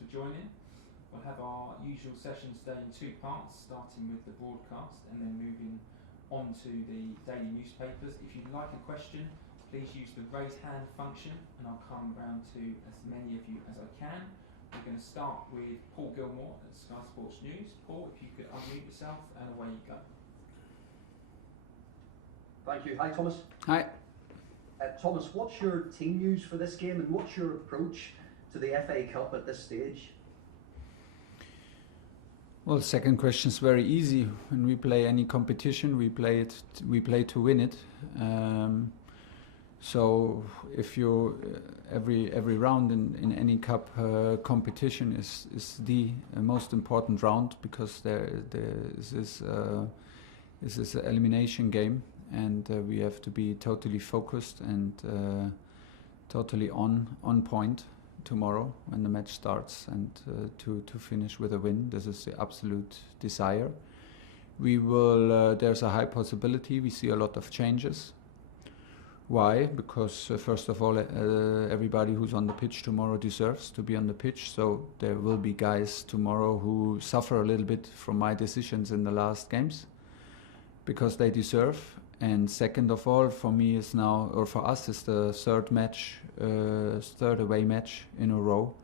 for joining. We'll have our usual session today in two parts, starting with the broadcast and then moving on to the daily newspapers. If you'd like a question, please use the raise hand function and I'll come round to as many of you as I can. We're going to start with Paul Gilmore at Sky Sports News. Paul, if you could unmute yourself and away you go. Thank you. Hi, Thomas. Hi. Thomas, what's your team news for this game and what's your approach to the FA Cup at this stage? Well, the second question is very easy. When we play any competition, we play to win it. So if you every round in any cup competition is the most important round, because there is this elimination game, and we have to be totally focused and totally on point tomorrow when the match starts, and to finish with a win. This is the absolute desire. We will. There's a high possibility we see a lot of changes. Why? Because first of all, everybody who's on the pitch tomorrow deserves to be on the pitch. So there will be guys tomorrow who suffer a little bit from my decisions in the last games, because they deserve. And second of all, for me is now, or for us, is the third away match in a row,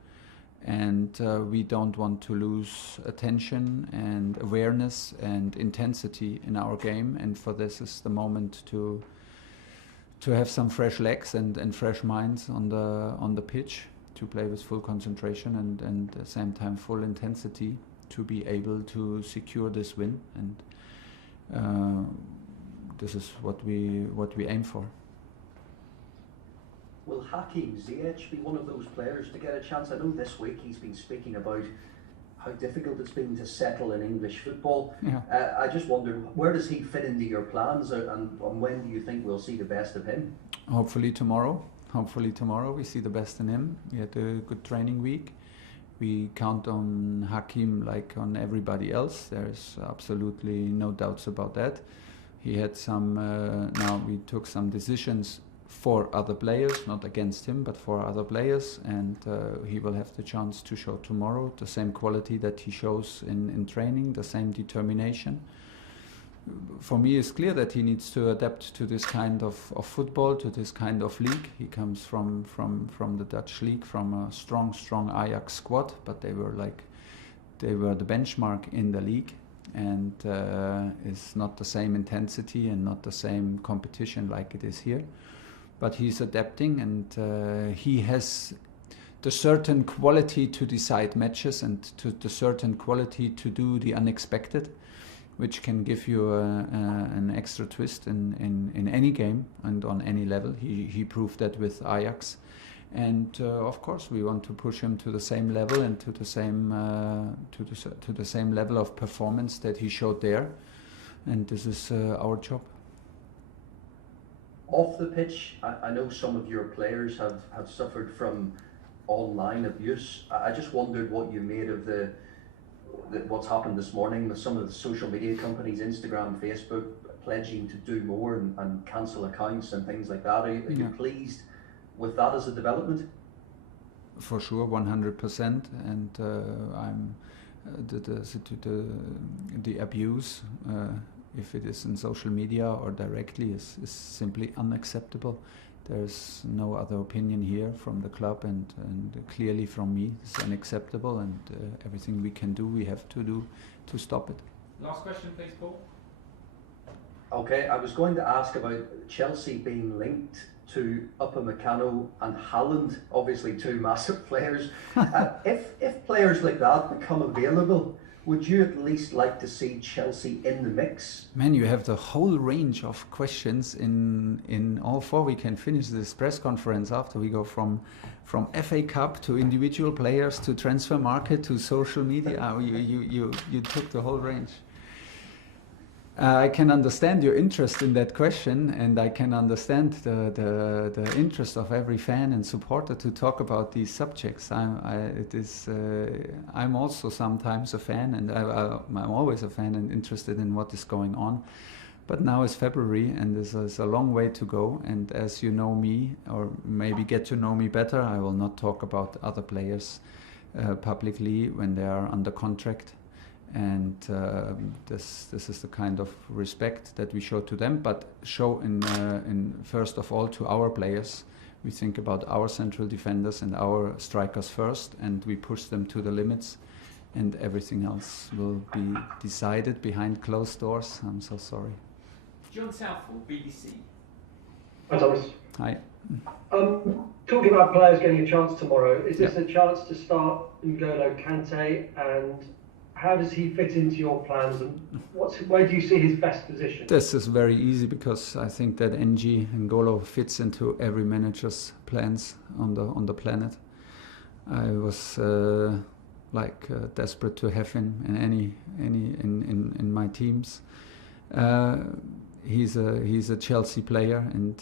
and we don't want to lose attention and awareness and intensity in our game. And for this is the moment to have some fresh legs and fresh minds on the pitch, to play with full concentration and at the same time full intensity, to be able to secure this win. And this is what we aim for. Will Hakim Ziyech be one of those players to get a chance? I know this week he's been speaking about how difficult it's been to settle in English football. Yeah. I just wondered, where does he fit into your plans, and when do you think we'll see the best of him? Hopefully tomorrow we see the best in him. We had a good training week. We count on Hakim like on everybody else. There's absolutely no doubts about that. He had some, now we took some decisions for other players, not against him, but for other players, and he will have the chance to show tomorrow the same quality that he shows in training, the same determination. For me, it's clear that he needs to adapt to this kind of football, to this kind of league. He comes from the Dutch league, from a strong Ajax squad, but they were the benchmark in the league. And it's not the same intensity and not the same competition like it is here. But he's adapting, and he has the certain quality to decide matches and to the certain quality to do the unexpected, which can give you an extra twist in any game and on any level. He proved that with Ajax. And of course, we want to push him to the same level and to the same level of performance that he showed there. And this is our job. Off the pitch, I know some of your players have suffered from online abuse. I just wondered what you made of what's happened this morning with some of the social media companies, Instagram, Facebook, pledging to do more and cancel accounts and things like that. Are you pleased with that as a development? For sure, 100%. And I'm the abuse, if it is in social media or directly, is simply unacceptable. There's no other opinion here from the club, and clearly from me. It's unacceptable, and everything we can do, we have to do to stop it. Last question, please, Paul. Okay, I was going to ask about Chelsea being linked to Upamecano and Haaland, obviously two massive players. If players like that become available, would you at least like to see Chelsea in the mix? Man, you have the whole range of questions in all four. We can finish this press conference after we go from FA Cup to individual players to transfer market to social media. You took the whole range. I can understand your interest in that question, and I can understand the interest of every fan and supporter to talk about these subjects. I'm also sometimes a fan, and I'm always a fan and interested in what is going on. But now is February, and this is a long way to go. And as you know me, or maybe get to know me better, I will not talk about other players publicly when they are under contract. And this is the kind of respect that we show to them, but show in first of all to our players. We think about our central defenders and our strikers first, and we push them to the limits, and everything else will be decided behind closed doors. I'm so sorry. John Southall, BBC. Hi, Thomas. Hi. Talking about players getting a chance tomorrow, is this a chance to start N'Golo Kante, and how does he fit into your plans, and where do you see his best position? This is very easy because I think that N'Golo fits into every manager's plans on the planet. I was desperate to have him in my teams. He's a Chelsea player, and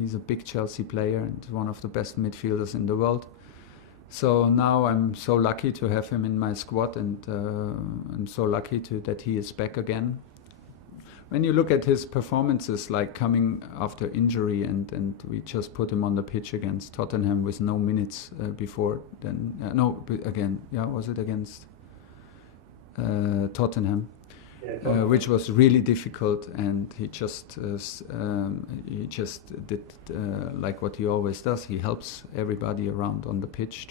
he's a big Chelsea player and one of the best midfielders in the world. So now I'm so lucky to have him in my squad, and I'm so lucky that he is back again. When you look at his performances, like coming after injury, and we just put him on the pitch against Tottenham with no minutes before then. Was it against Tottenham? Yeah, which was really difficult, and he just did like what he always does. He helps everybody around on the pitch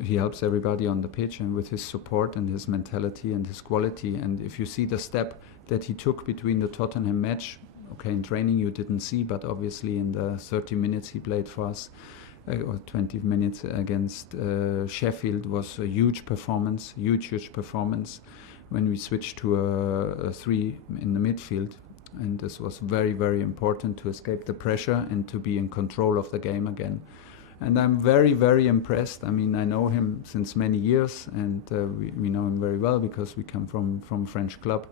he helps everybody on the pitch, and with his support and his mentality and his quality. And if you see the step that he took between the Tottenham match, okay, in training you didn't see, but obviously in the 30 minutes he played for us, or 20 minutes against Sheffield, was a huge performance, huge performance when we switched to a 3 in the midfield. And this was very, very important to escape the pressure and to be in control of the game again. And I'm very, very impressed. I mean, I know him since many years, and we know him very well because we come from French club.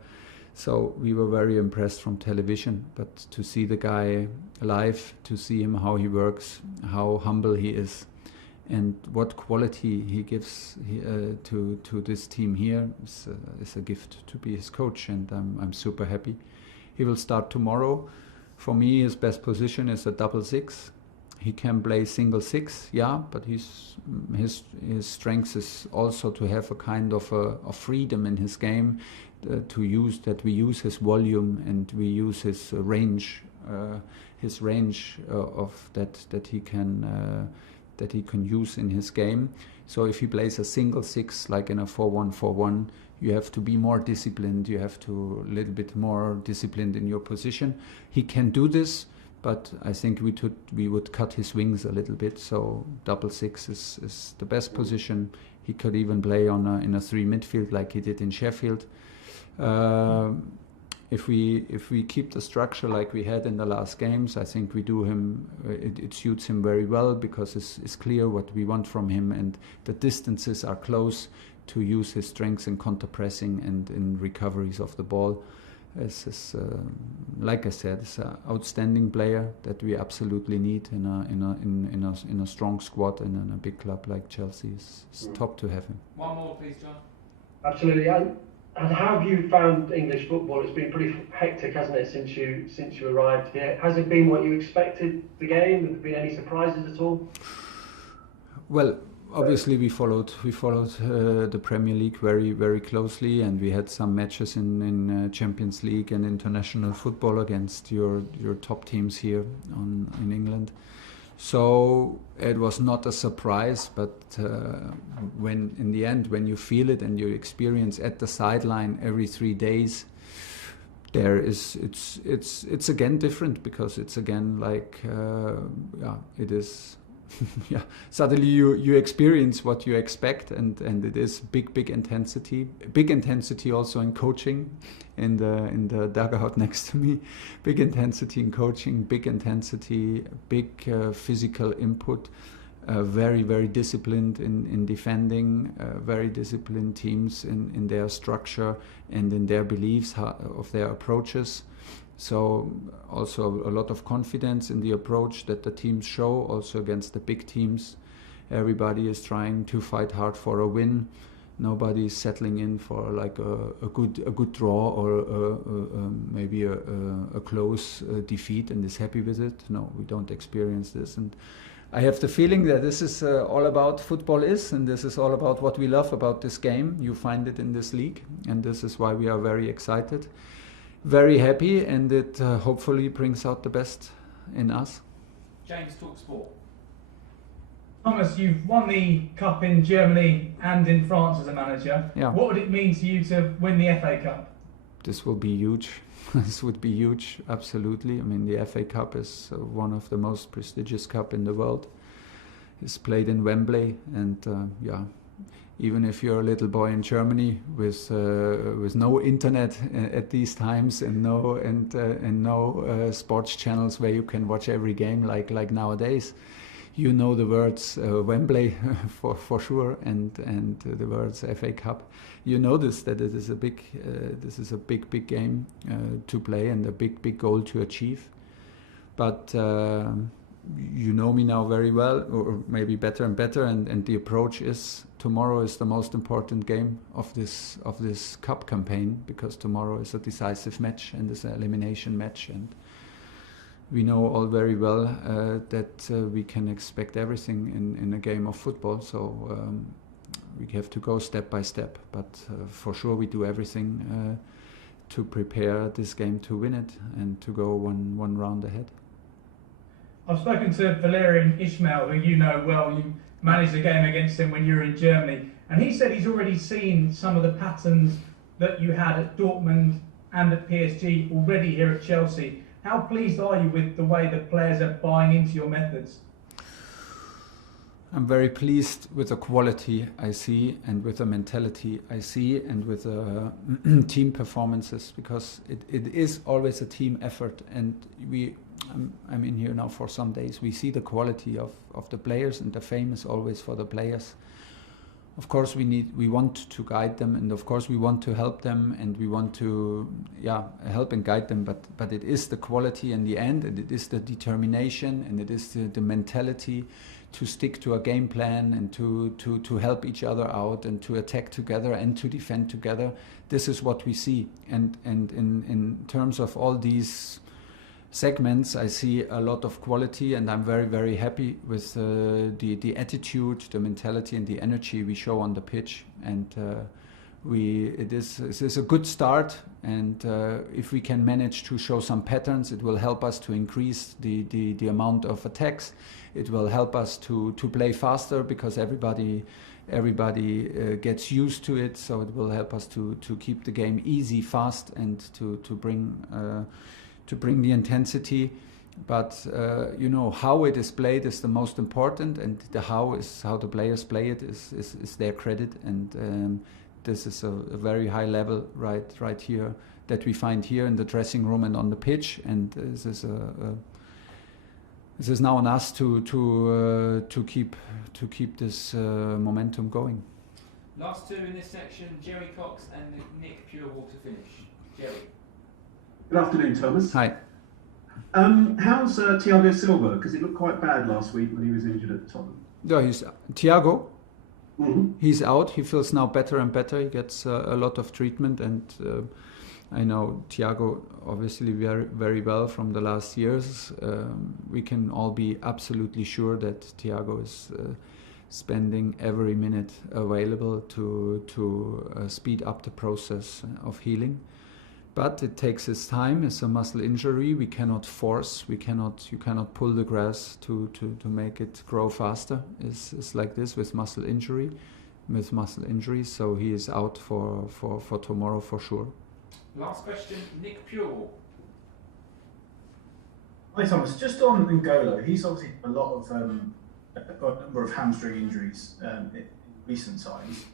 So we were very impressed from television, but to see the guy live, to see him how he works, how humble he is, and what quality he gives to this team here is a gift to be his coach, and I'm super happy. He will start tomorrow. For me, his best position is a double 6. He can play single 6, yeah, but his strength is also to have a kind of a freedom in his game, we use his volume and we use his range of that he can use in his game. So if he plays a single 6 like in a 4-1-4-1, you have to be more disciplined. You have to a little bit more disciplined in your position. He can do this, but I think we would cut his wings a little bit. So double 6 is the best position. He could even play in a 3 midfield like he did in Sheffield. If we keep the structure like we had in the last games, I think we do him. It suits him very well because it's clear what we want from him, and the distances are close to use his strengths in counter pressing and in recoveries of the ball. Like I said, it's an outstanding player that we absolutely need in a strong squad and in a big club like Chelsea. It's top to have him. One more, please, John. Absolutely. And how have you found English football? It's been pretty hectic, hasn't it, since you arrived here? Has it been what you expected, the game? Have there been any surprises at all? Well, obviously we followed the Premier League very, very closely, and we had some matches in Champions League and international football against your top teams here in England. So it was not a surprise, but when in the end, when you feel it and you experience at the sideline every 3 days, it's again different, because it's again like it is. Yeah, suddenly you experience what you expect, and it is big intensity also in coaching, in the dugout next to me, big intensity in coaching, big intensity, big physical input, very, very disciplined in defending, very disciplined teams in their structure and in their beliefs of their approaches. So also a lot of confidence in the approach that the teams show, also against the big teams. Everybody is trying to fight hard for a win. Nobody's settling in for like a good draw or maybe a close defeat and is happy with it. No, we don't experience this. And I have the feeling that this is all about football and this is all about what we love about this game. You find it in this league, and this is why we are very excited, very happy, and it hopefully brings out the best in us. James, talk sport. Thomas, you've won the Cup in Germany and in France as a manager. Yeah. What would it mean to you to win the FA Cup? This will be huge. This would be huge, absolutely. I mean, the FA Cup is one of the most prestigious cup in the world. It's played in Wembley, and even if you're a little boy in Germany with no internet at these times and no sports channels where you can watch every game like nowadays, you know the words Wembley for sure, and the words FA Cup. You notice that it is a big game to play and a big goal to achieve. But you know me now very well, or maybe better and better, and the approach is tomorrow is the most important game of this cup campaign, because tomorrow is a decisive match and it's an elimination match, and we know all very well that we can expect everything in a game of football. So we have to go step by step, but for sure we do everything to prepare this game to win it and to go one round ahead. I've spoken to Valerian Ismail, who you know well. You managed a game against him when you were in Germany, and he said he's already seen some of the patterns that you had at Dortmund and at PSG already here at Chelsea. How pleased are you with the way the players are buying into your methods? I'm very pleased with the quality I see and with the mentality I see and with the team performances, because it is always a team effort, and I'm in here now for some days. We see the quality of the players, and the fame is always for the players. Of course we want to guide them, and of course we want to help them, and we want to help and guide them, but it is the quality in the end, and it is the determination, and it is the mentality to stick to a game plan and to help each other out and to attack together and to defend together. This is what we see, and in terms of all these segments, I see a lot of quality, and I'm very, very happy with the attitude, the mentality, and the energy we show on the pitch. And it is a good start. And if we can manage to show some patterns, it will help us to increase the amount of attacks. It will help us to play faster, because everybody gets used to it. So it will help us to keep the game easy, fast, and to bring the intensity. But how it is played is the most important, and how the players play it is their credit, and this is a very high level right here that we find here in the dressing room and on the pitch, and this is now on us to keep this momentum going. Last two in this section, Jerry Cox and Nick Purewater finish. Jerry. Good afternoon, Thomas. Hi. How's Thiago Silva? Because it looked quite bad last week when he was injured at Tottenham. No, he's Thiago. Mm-hmm. He's out. He feels now better and better. He gets a lot of treatment, and I know Thiago obviously very, very well from the last years. We can all be absolutely sure that Thiago is spending every minute available to speed up the process of healing. But it takes its time. It's a muscle injury. We cannot force. You cannot pull the grass to make it grow faster. It's like this with muscle injury, So he is out for tomorrow for sure. Last question, Nick Purewall. Hi Thomas, just on N'Golo, he's obviously got a number of hamstring injuries in recent times.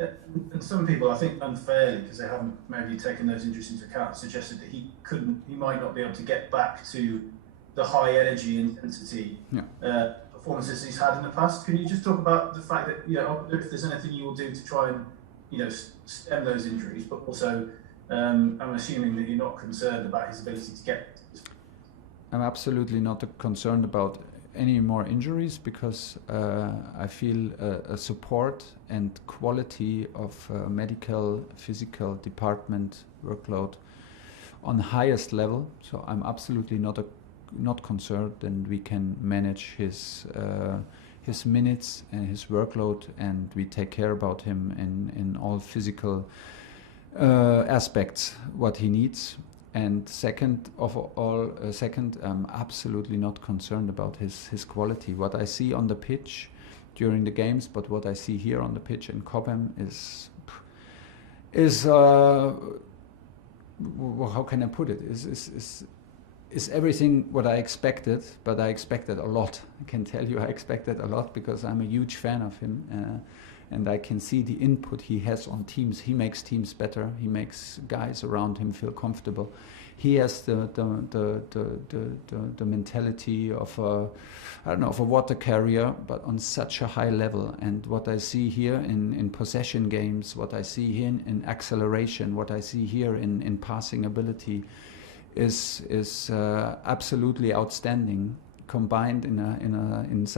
And some people, I think unfairly, because they haven't maybe taken those injuries into account, suggested that he might not be able to get back to the high energy intensity performances he's had in the past. Can you just talk about the fact that, if there's anything you will do to try and, stem those injuries, but also I'm assuming that you're not concerned about his ability to get. I'm absolutely not concerned about any more injuries because I feel a support and quality of medical, physical department workload on highest level. So I'm absolutely not concerned, and we can manage his minutes and his workload, and we take care about him in all physical aspects what he needs. And second, I'm absolutely not concerned about his quality. What I see on the pitch during the games, but what I see here on the pitch in Cobham is how can I put it? Is everything what I expected, but I expected a lot. I can tell you I expected a lot because I'm a huge fan of him. And I can see the input he has on teams. He makes teams better. He makes guys around him feel comfortable. He has the mentality of a water carrier, but on such a high level. And what I see here in possession games, what I see here in acceleration, what I see here in passing ability, is absolutely outstanding. Combined in such